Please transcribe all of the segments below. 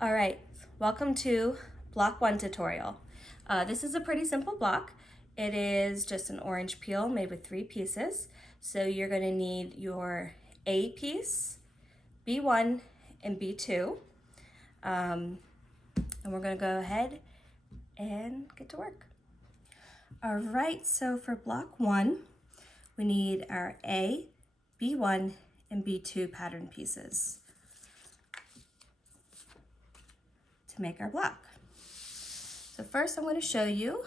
All right, welcome to block 1 tutorial. This is a pretty simple block. It is just an orange peel made with 3 pieces. So you're going to need your A piece, B1, and B2. And we're going to go ahead and get to work. All right, so for block 1, we need our A, B1, and B2 pattern pieces to make our block. So first I'm going to show you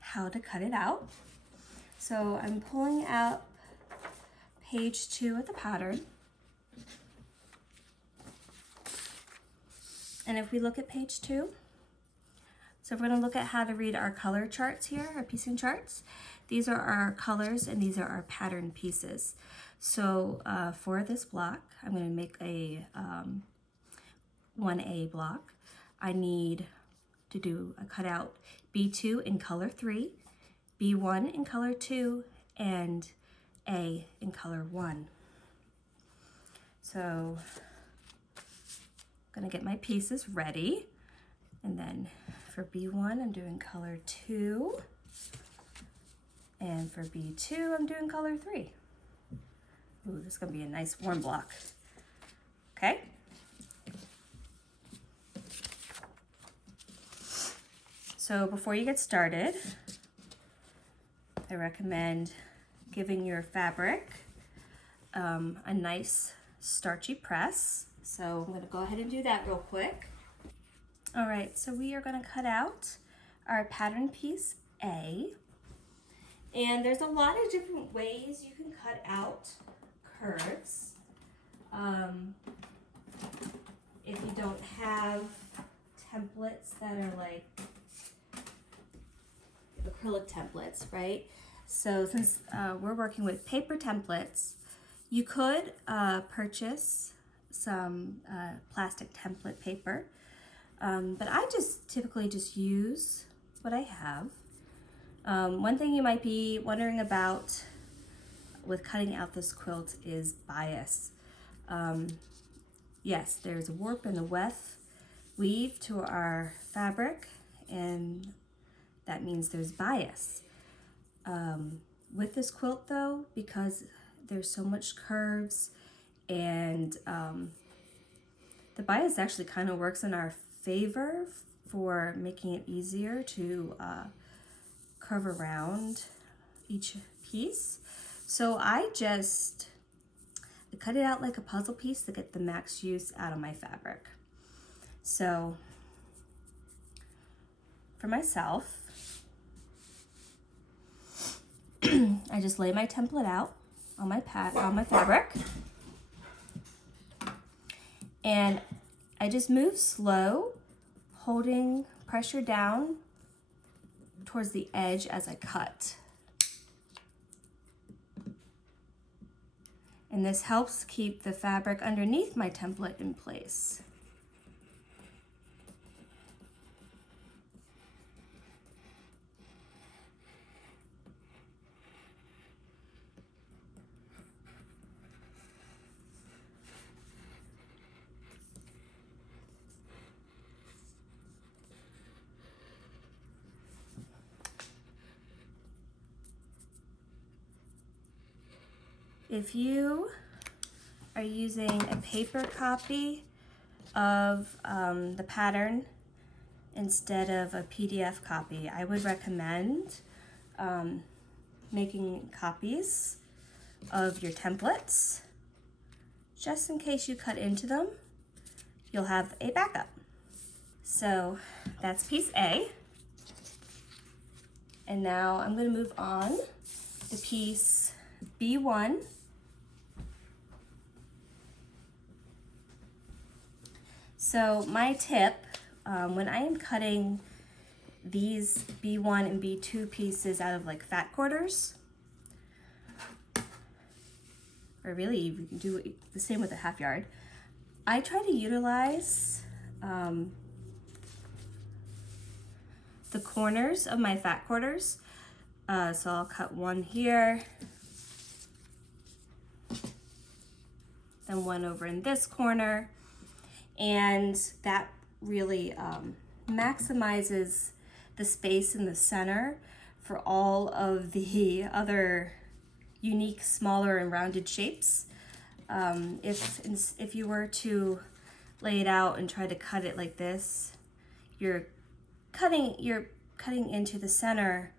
how to cut it out. So I'm pulling out page 2 of the pattern. And if we look at page 2, so we're going to look at how to read our color charts here, our piecing charts. These are our colors and these are our pattern pieces. So for this block, I'm going to make a 1A block. I need to do a cutout B2 in color 3, B1 in color 2, and A in color 1. So I'm gonna get my pieces ready, and then for B1 I'm doing color 2, and for B2 I'm doing color 3. Ooh, this is gonna be a nice warm block. Okay. So before you get started, I recommend giving your fabric a nice starchy press. So I'm gonna go ahead and do that real quick. All right, so we are gonna cut out our pattern piece A. And there's a lot of different ways you can cut out curves. If you don't have templates that are like acrylic templates, right? So since we're working with paper templates, you could purchase some plastic template paper, but I just typically just use what I have. One thing you might be wondering about with cutting out this quilt is bias. Yes, there's a warp and a weft weave to our fabric, and that means there's bias. With this quilt though, because there's so much curves and the bias actually kind of works in our favor for making it easier to curve around each piece. So I cut it out like a puzzle piece to get the max use out of my fabric. So for myself, I just lay my template out on my fabric, and I just move slow, holding pressure down towards the edge as I cut. And this helps keep the fabric underneath my template in place. If you are using a paper copy of the pattern instead of a PDF copy, I would recommend making copies of your templates just in case you cut into them. You'll have a backup. So that's piece A. And now I'm going to move on to piece B1. So my tip, when I am cutting these B1 and B2 pieces out of like fat quarters, or really you can do the same with a half yard, I try to utilize the corners of my fat quarters. So I'll cut one here, then one over in this corner. and that really maximizes the space in the center for all of the other unique, smaller and rounded shapes. If you were to lay it out and try to cut it like this, you're cutting into the center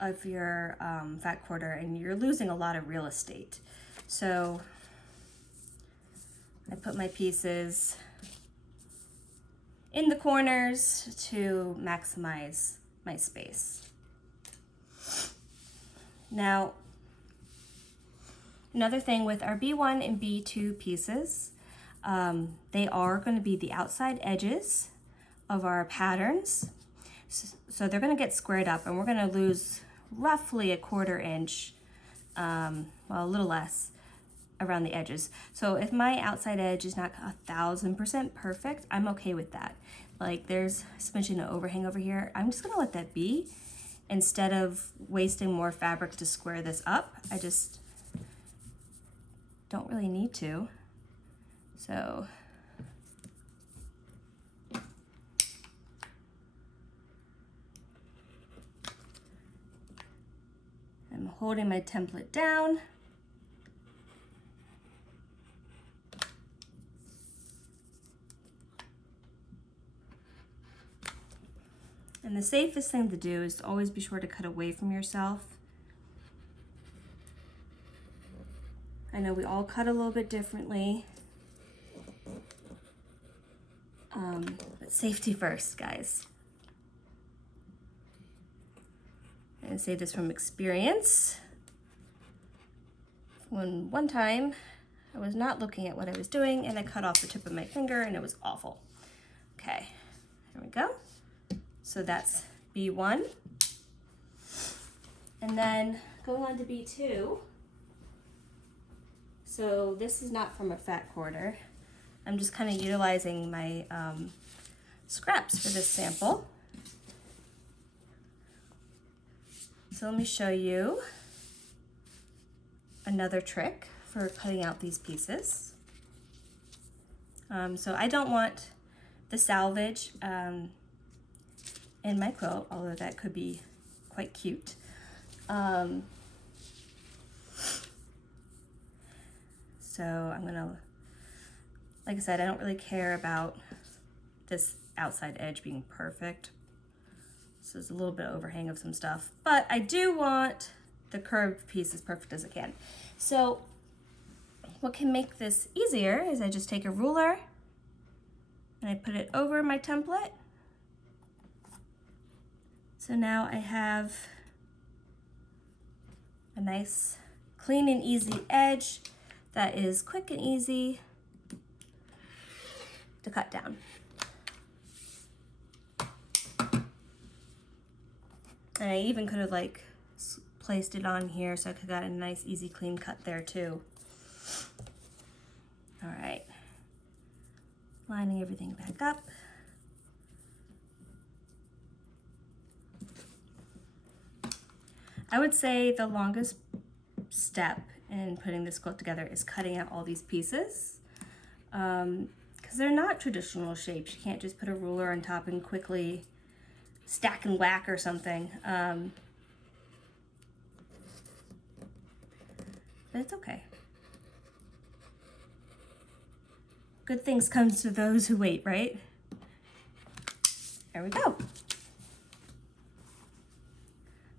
of your fat quarter, and you're losing a lot of real estate. So I put my pieces in the corners to maximize my space. Now, another thing with our B1 and B2 pieces, they are going to be the outside edges of our patterns. So they're going to get squared up, and we're going to lose roughly 1/4 inch, well, a little less, around the edges. So if my outside edge is not 1000% perfect, I'm okay with that. Like there's a smidgen of overhang over here, I'm just going to let that be. Instead of wasting more fabric to square this up, I just don't really need to. So I'm holding my template down. And the safest thing to do is to always be sure to cut away from yourself. I know we all cut a little bit differently. But safety first, guys. And I say this from experience. One time I was not looking at what I was doing and I cut off the tip of my finger and it was awful. Okay, there we go. So that's B1. And then going on to B2. So this is not from a fat quarter. I'm just kind of utilizing my scraps for this sample. So let me show you another trick for cutting out these pieces. So I don't want the salvage in my quilt, although that could be quite cute. So I'm gonna, like I said, I don't really care about this outside edge being perfect. So there's a little bit of overhang of some stuff, but I do want the curved piece as perfect as I can. So what can make this easier is I just take a ruler and I put it over my template. So now I have a nice clean and easy edge that is quick and easy to cut down. And I even could have like placed it on here so I could have got a nice easy clean cut there too. All right, lining everything back up. I would say the longest step in putting this quilt together is cutting out all these pieces, because they're not traditional shapes. You can't just put a ruler on top and quickly stack and whack or something. But it's okay. Good things come to those who wait, right? There we go.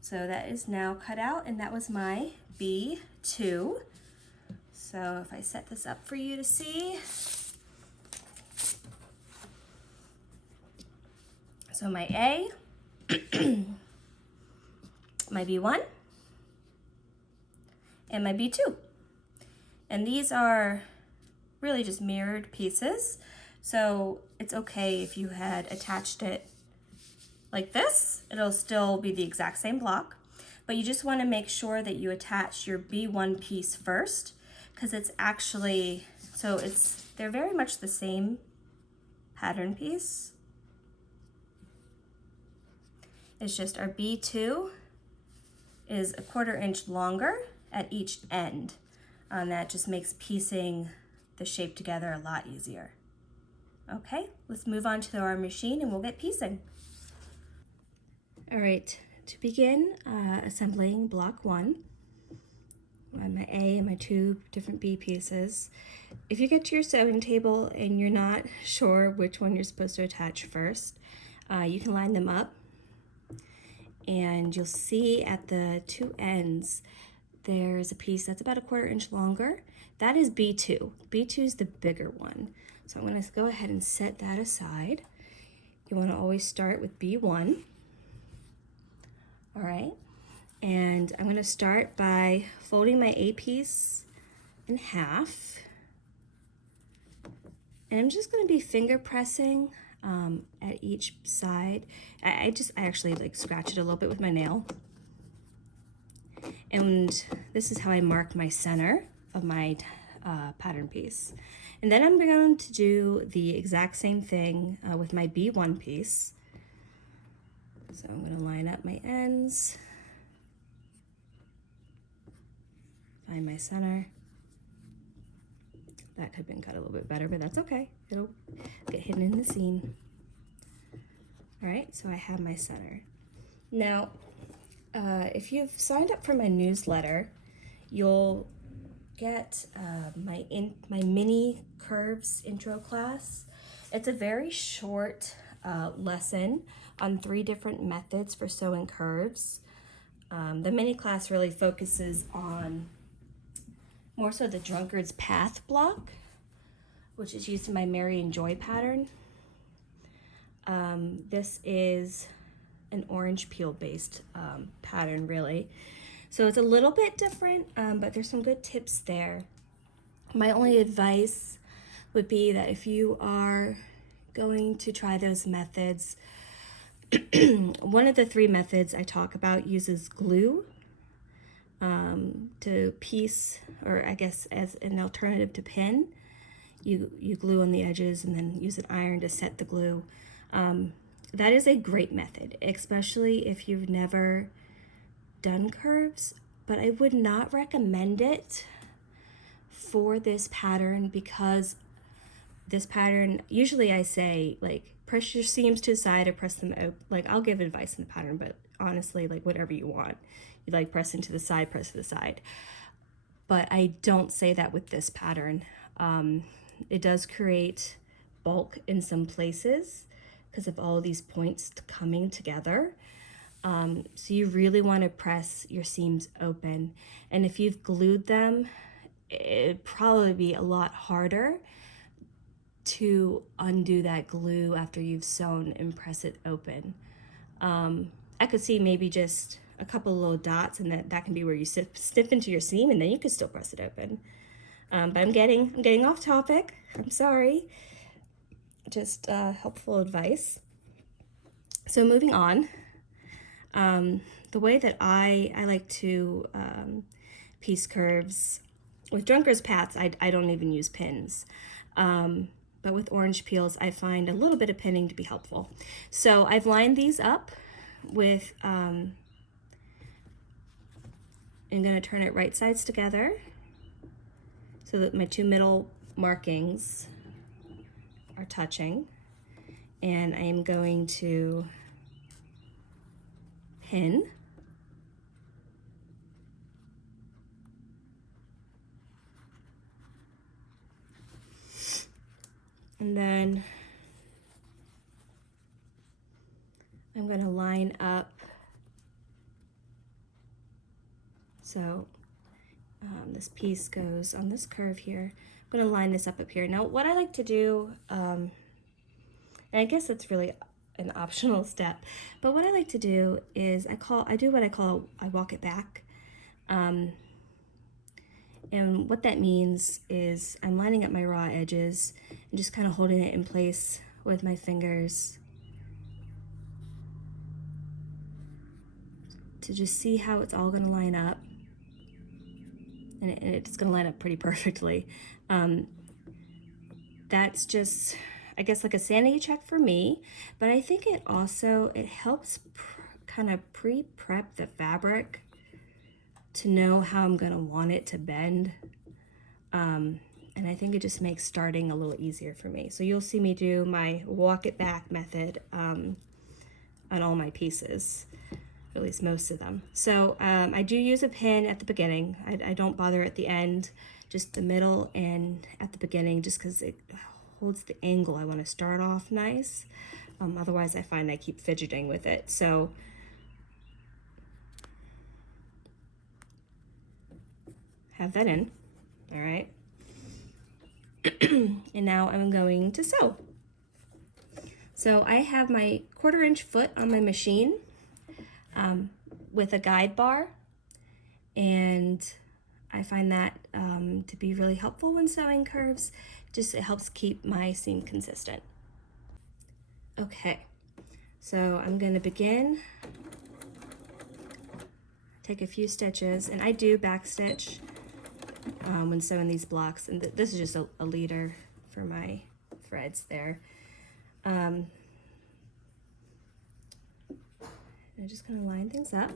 So that is now cut out, and that was my B2. So if I set this up for you to see. So my A, my B1, and my B2. And these are really just mirrored pieces. So it's okay if you had attached it like this, it'll still be the exact same block, but you just want to make sure that you attach your B1 piece first, because it's actually, they're very much the same pattern piece. It's just our B2 is 1/4 inch longer at each end. That just makes piecing the shape together a lot easier. Okay, let's move on to our machine and we'll get piecing. All right, to begin assembling block 1, on my A and my 2 different B pieces, if you get to your sewing table and you're not sure which one you're supposed to attach first, you can line them up, and you'll see at the 2 ends there's a piece that's about 1/4 inch longer. That is B2. B2 is the bigger one. So I'm going to go ahead and set that aside. You want to always start with B1. All right. And I'm going to start by folding my A piece in half. And I'm just going to be finger pressing at each side. I actually like scratch it a little bit with my nail. And this is how I mark my center of my pattern piece. And then I'm going to do the exact same thing with my B1 piece. So I'm going to line up my ends, find my center. That could have been cut a little bit better, but that's okay. It'll get hidden in the seam. All right, so I have my center. Now, if you've signed up for my newsletter, you'll get my mini curves intro class. It's a very short lesson on 3 different methods for sewing curves. The mini class really focuses on more so the drunkard's path block, which is used in my Mary and Joy pattern. This is an orange peel based pattern really. So it's a little bit different, but there's some good tips there. My only advice would be that if you are going to try those methods, one of the 3 methods I talk about uses glue to piece, or I guess as an alternative to pin. You glue on the edges and then use an iron to set the glue. That is a great method, especially if you've never done curves, but I would not recommend it for this pattern, because this pattern, usually I say like press your seams to the side or press them out. Like I'll give advice in the pattern, but honestly, like whatever you want. You like pressing to the side, press to the side. But I don't say that with this pattern. It does create bulk in some places because of all of these points coming together. So you really want to press your seams open. And if you've glued them, it'd probably be a lot harder to undo that glue after you've sewn and press it open. I could see maybe just a couple of little dots, and that can be where you snip into your seam, and then you could still press it open. But I'm getting off topic. I'm sorry. Just helpful advice. So moving on. The way that I like to piece curves, with drunkard's paths, I don't even use pins. But with orange peels, I find a little bit of pinning to be helpful. So I've lined these up with, I'm going to turn it right sides together so that my 2 middle markings are touching. And I am going to pin. And then I'm going to line up. So this piece goes on this curve here. I'm going to line this up here. Now what I like to do, and I guess it's really an optional step, but what I like to do is I walk it back. And what that means is I'm lining up my raw edges and just kind of holding it in place with my fingers to just see how it's all going to line up. And it's going to line up pretty perfectly. That's just, I guess, like a sanity check for me, but I think it helps kind of pre-prep the fabric to know how I'm going to want it to bend. and I think it just makes starting a little easier for me. So you'll see me do my walk it back method on all my pieces, or at least most of them. So I do use a pin at the beginning. I don't bother at the end, just the middle and at the beginning, just because it holds the angle. I want to start off nice. Otherwise I find I keep fidgeting with it. So have that in, all right. And now I'm going to sew. So I have my 1/4 inch foot on my machine with a guide bar, and I find that to be really helpful when sewing curves. Just it helps keep my seam consistent. Okay, so I'm going to begin. Take a few stitches, and I do backstitch when sewing these blocks, and this is just a leader for my threads there. I'm just going to line things up.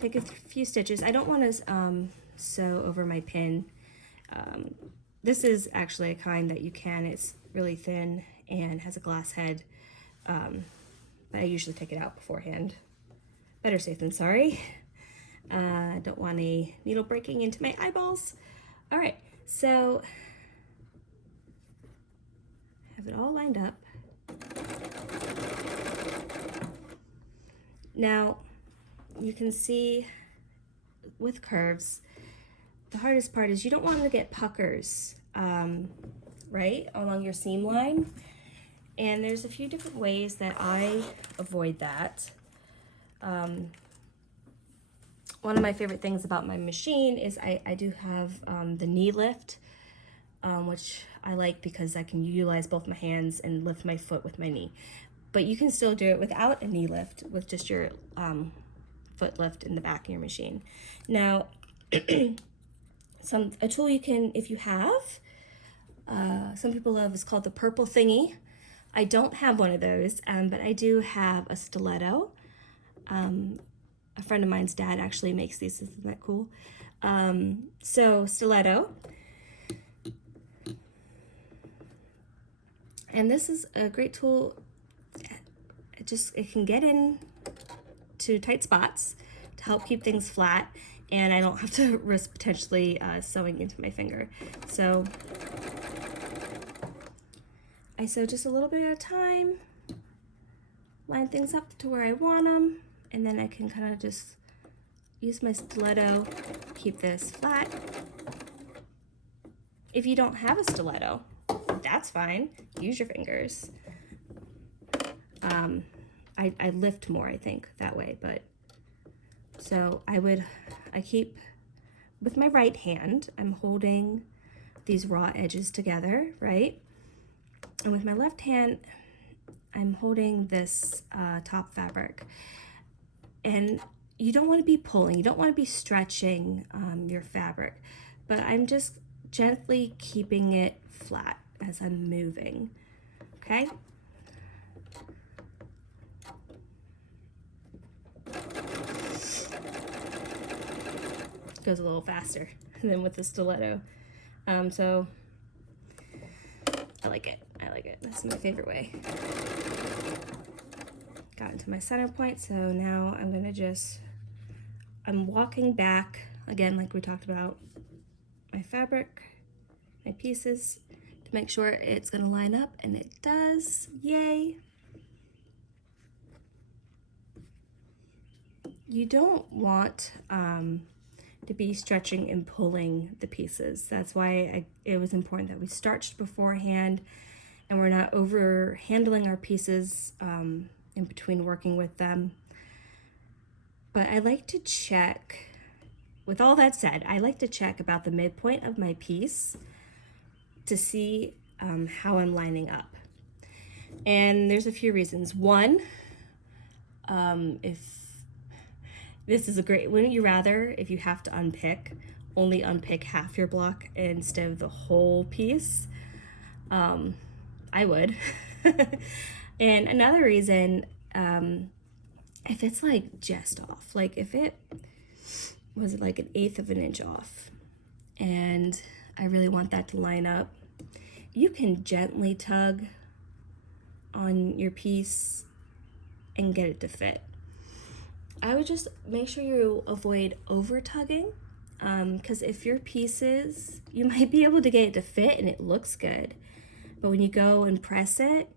Take a few stitches. I don't want to sew over my pin. This is actually a kind that you can. It's really thin and has a glass head, but I usually take it out beforehand. Better safe than sorry. I don't want a needle breaking into my eyeballs. All right, so have it all lined up. Now, you can see with curves, the hardest part is you don't want to get puckers, right, along your seam line. And there's a few different ways that I avoid that. One of my favorite things about my machine is I do have the knee lift, which I like because I can utilize both my hands and lift my foot with my knee. But you can still do it without a knee lift, with just your foot lift in the back of your machine. Now, a tool you can, if you have, some people love, is called the purple thingy. I don't have one of those, but I do have a stiletto. A friend of mine's dad actually makes these. Isn't that cool? So stiletto. And this is a great tool. It can get in to tight spots to help keep things flat, and I don't have to risk potentially sewing into my finger. So I sew just a little bit at a time, line things up to where I want them, and then I can kind of just use my stiletto, keep this flat. If you don't have a stiletto, that's fine. Use your fingers. I lift more, I think, that way, but so I keep, with my right hand, I'm holding these raw edges together, right? And with my left hand, I'm holding this top fabric. And you don't want to be pulling, you don't want to be stretching your fabric, but I'm just gently keeping it flat as I'm moving, okay? Goes a little faster than with the stiletto. So I like it. That's my favorite way. Got into my center point, so now I'm walking back again, like we talked about, my fabric, my pieces, to make sure it's gonna line up, and it does. Yay. You don't want to be stretching and pulling the pieces. That's why it was important that we starched beforehand, and we're not over handling our pieces in between working with them. But I like to check, with all that said, I like to check about the midpoint of my piece to see how I'm lining up. And there's a few reasons. One, if this is a great, wouldn't you rather, if you have to unpick, only unpick half your block instead of the whole piece? I would. And another reason, if it's like just off, like if it was like 1/8 of an inch off, and I really want that to line up. You can gently tug on your piece and get it to fit. I would just make sure you avoid over tugging, because if your pieces, you might be able to get it to fit and it looks good, but when you go and press it,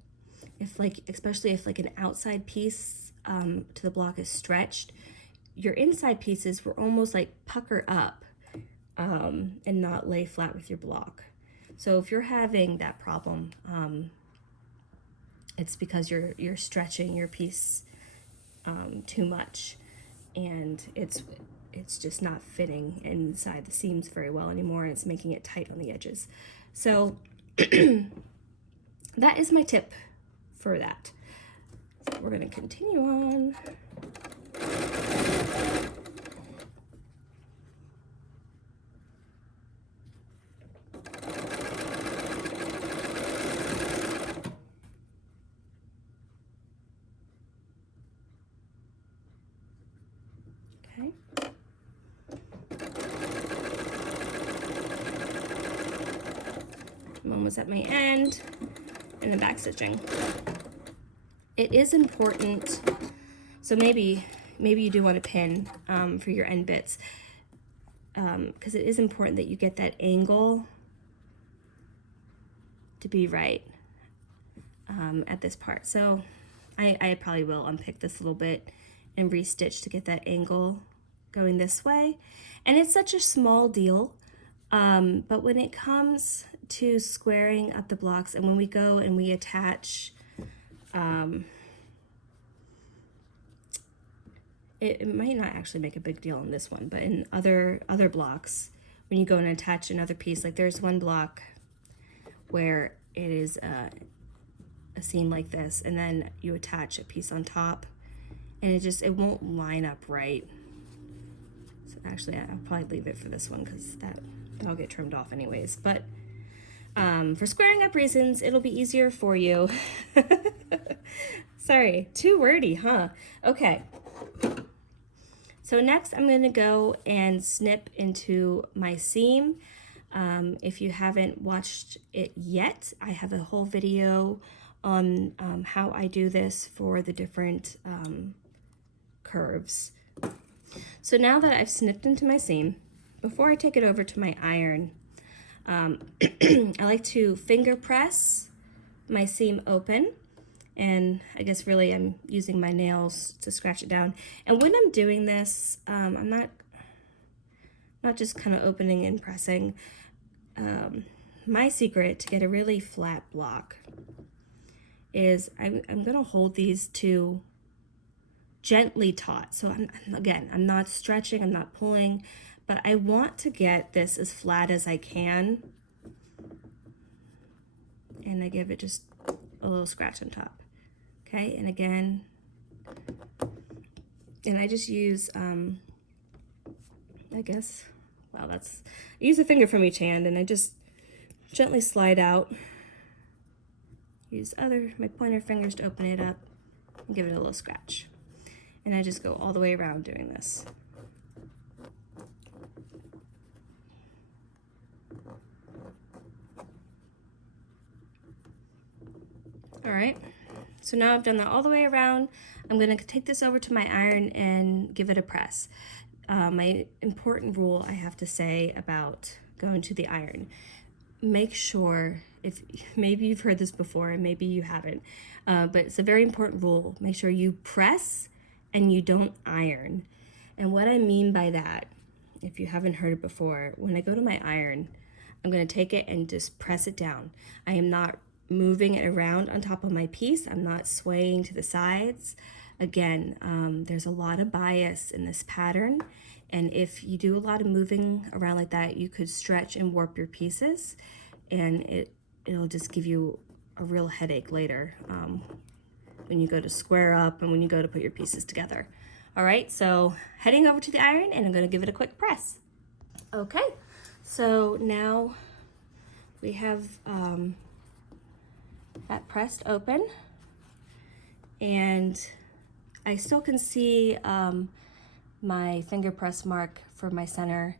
if especially if an outside piece to the block is stretched, your inside pieces will almost pucker up and not lay flat with your block. So if you're having that problem, it's because you're stretching your piece too much, and it's just not fitting inside the seams very well anymore, and it's making it tight on the edges. So that is my tip for that. So we're going to continue on. Okay. I'm almost at my end, and the back stitching. It is important, so maybe you do want a pin for your end bits, because it is important that you get that angle to be right at this part. So I probably will unpick this a little bit and restitch to get that angle going this way. And it's such a small deal, but when it comes to squaring up the blocks, and when we go and we attach, it might not actually make a big deal in this one, but in other blocks, when you go and attach another piece, like there's one block where it is a seam like this, and then you attach a piece on top, and it won't line up right. So actually, I'll probably leave it for this one because that'll get trimmed off anyways. But for squaring up reasons, it'll be easier for you. Sorry, too wordy, huh? Okay. So next I'm going to go and snip into my seam. If you haven't watched it yet, I have a whole video on how I do this for the different curves. So now that I've snipped into my seam, before I take it over to my iron, I like to finger press my seam open, and I guess really I'm using my nails to scratch it down. And when I'm doing this, I'm not just kind of opening and pressing. My secret to get a really flat block is I'm gonna hold these two gently taut. So I'm not stretching, I'm not pulling, but I want to get this as flat as I can. And I give it just a little scratch on top. Okay, and again, and I just use, I guess, well, I use a finger from each hand, and I just gently slide out. Use my pointer fingers to open it up and give it a little scratch. And I just go all the way around doing this. All right, so now I've done that all the way around. I'm gonna take this over to my iron and give it a press. My important rule I have to say about going to the iron, make sure, if maybe you've heard this before and maybe you haven't, but it's a very important rule. Make sure you press and you don't iron. And what I mean by that, if you haven't heard it before, when I go to my iron, I'm gonna take it and just press it down. I am not moving it around on top of my piece. I'm not swaying to the sides. Again, there's a lot of bias in this pattern, and if you do a lot of moving around like that, you could stretch and warp your pieces, and it'll just give you a real headache later when you go to square up and when you go to put your pieces together. All right, so heading over to the iron, and I'm gonna give it a quick press. Okay, so now we have that pressed open, and I still can see my finger press mark for my center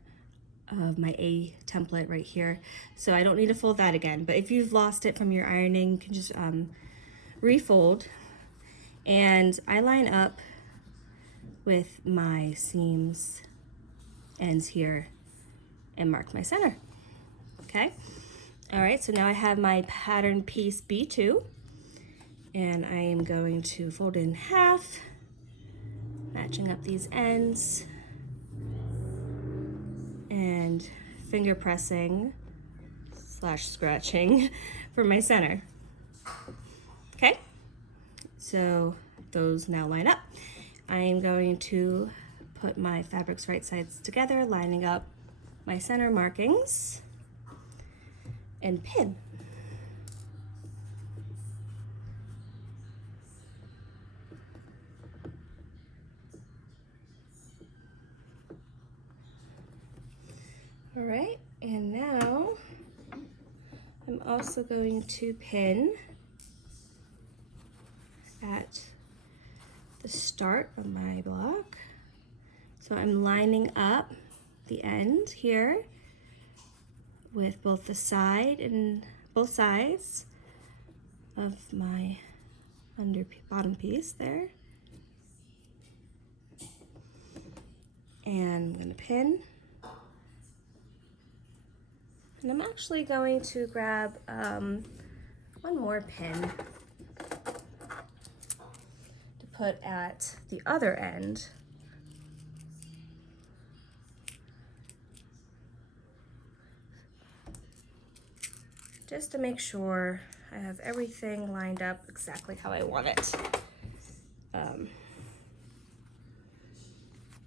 of my A template right here. So I don't need to fold that again. But if you've lost it from your ironing, you can just refold. And I line up with my seams ends here and mark my center. Okay. All right, so now I have my pattern piece B2, and I am going to fold it in half, matching up these ends, and finger pressing / scratching for my center. Okay, so those now line up. I am going to put my fabric's right sides together, lining up my center markings, and pin. All right, and now I'm also going to pin at the start of my block. So I'm lining up the end here with both the side and both sides of my bottom piece there. And I'm going to pin. And I'm actually going to grab one more pin to put at the other end. Just to make sure I have everything lined up exactly how I want it.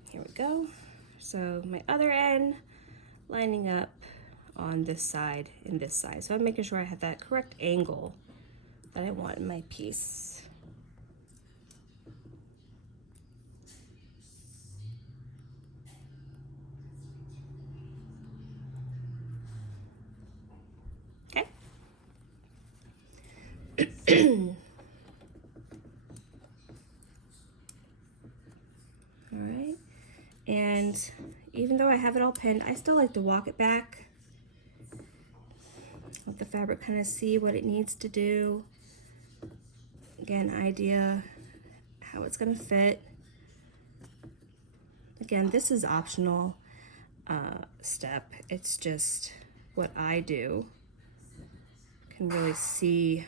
Here we go. So my other end lining up on this side and this side. So I'm making sure I have that correct angle that I want in my piece. Okay. All right. And even though I have it all pinned, I still like to walk it back. Let the fabric kind of see what it needs to do. Again, idea how it's going to fit. Again, this is optional step. It's just what I do. Can really see,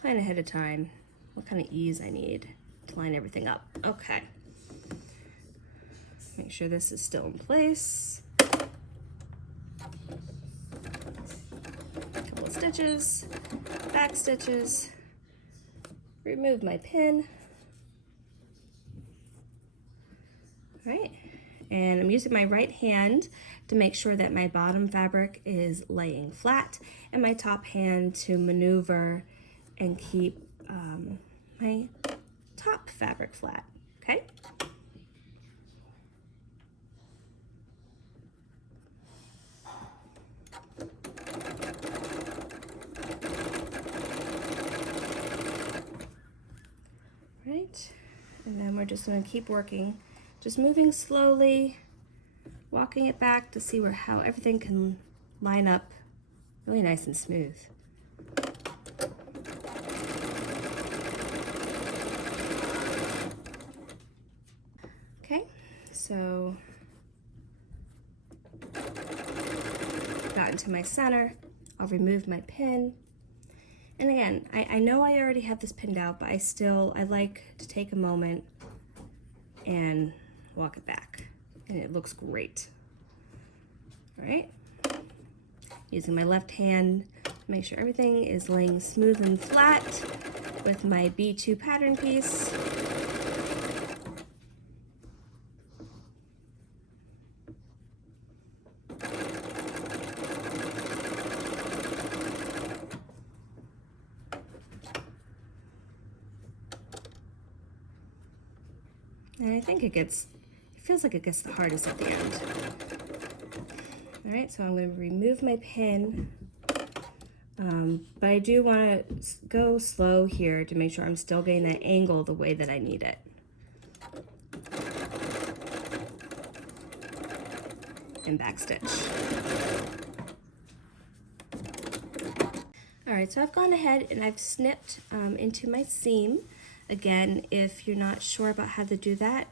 plan ahead of time, what kind of ease I need to line everything up. Okay. Make sure this is still in place. Couple of stitches, back stitches, remove my pin. All right, and I'm using my right hand to make sure that my bottom fabric is laying flat, and my top hand to maneuver and keep my top fabric flat, okay? Right, and then we're just gonna keep working, just moving slowly, walking it back to see how everything can line up really nice and smooth. Okay, so got into my center. I'll remove my pin. And again, I know I already have this pinned out, but I like to take a moment and walk it back. And it looks great. All right. Using my left hand to make sure everything is laying smooth and flat with my B2 pattern piece. And I think it feels like it gets the hardest at the end. All right, so I'm going to remove my pin, but I do want to go slow here to make sure I'm still getting that angle the way that I need it. and backstitch. All right, so I've gone ahead and I've snipped into my seam. Again, if you're not sure about how to do that,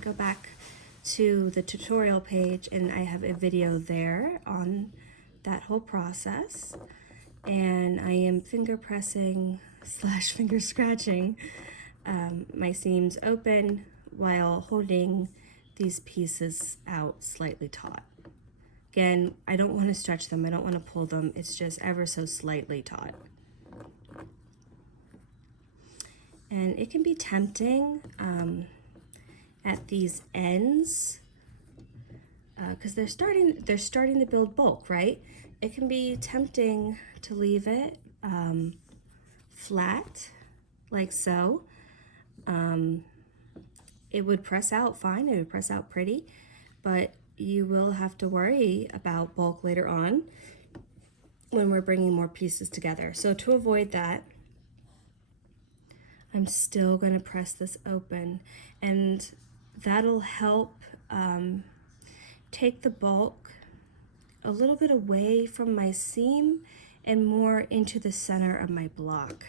go back to the tutorial page and I have a video there on that whole process. And I am finger pressing / finger scratching my seams open while holding these pieces out slightly taut. Again, I don't want to stretch them, I don't want to pull them, it's just ever so slightly taut. And it can be tempting at these ends because they're starting to build bulk, right? It can be tempting to leave it flat, like so. It would press out fine, it would press out pretty, but you will have to worry about bulk later on when we're bringing more pieces together. So to avoid that, I'm still going to press this open, and that'll help take the bulk a little bit away from my seam and more into the center of my block.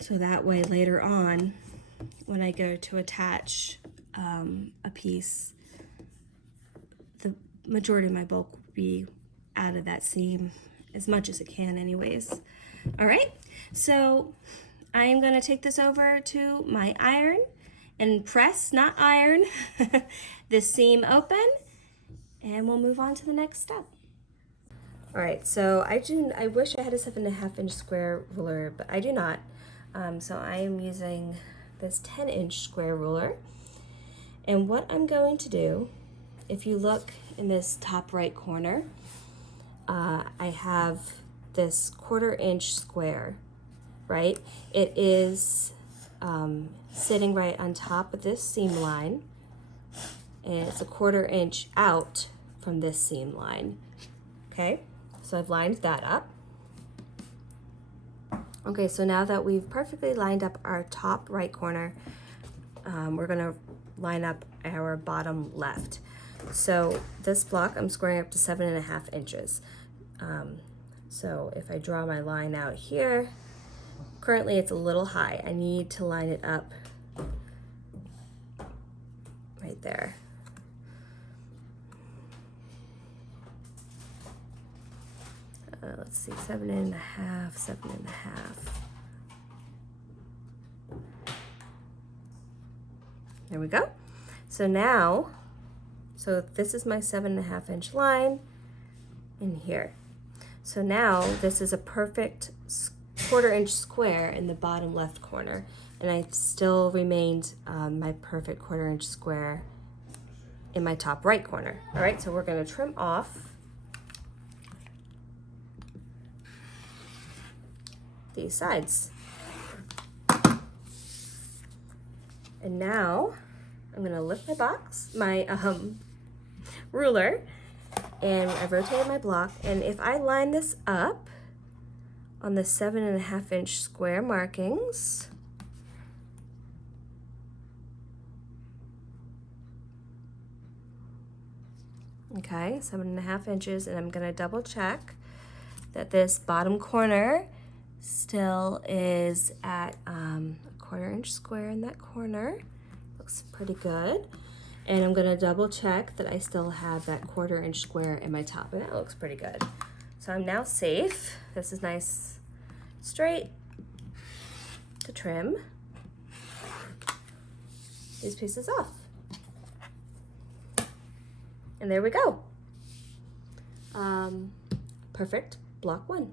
So that way later on, when I go to attach a piece, the majority of my bulk will be out of that seam, as much as it can anyways. All right, so I am going to take this over to my iron and press, not iron, this seam open, and we'll move on to the next step. All right, so I wish I had a 7.5 inch square ruler, but I do not. So I am using this 10-inch square ruler. And what I'm going to do, if you look in this top right corner, I have this 1/4 inch square, right? It is sitting right on top of this seam line, and it's a 1/4 inch out from this seam line, okay? So I've lined that up. Okay, so now that we've perfectly lined up our top right corner, we're gonna line up our bottom left. So this block I'm squaring up to 7.5 inches. So if I draw my line out here, currently it's a little high. I need to line it up right there. Let's see, 7.5, 7.5. There we go. So now, so this is my 7.5 inch line in here. So now this is a perfect 1/4 inch square in the bottom left corner, and I've still remained my perfect 1/4 inch square in my top right corner. All right, so we're gonna trim off these sides. And now I'm gonna lift my box, my ruler, and I've rotated my block, and if I line this up on the 7.5 inch square markings, okay, 7.5 inches, and I'm gonna double check that this bottom corner still is at a 1/4 inch square in that corner. Looks pretty good. And I'm gonna double check that I still have that 1/4 inch square in my top, and that looks pretty good. So I'm now safe. This is nice, straight to trim these pieces off. And there we go. Perfect block 1.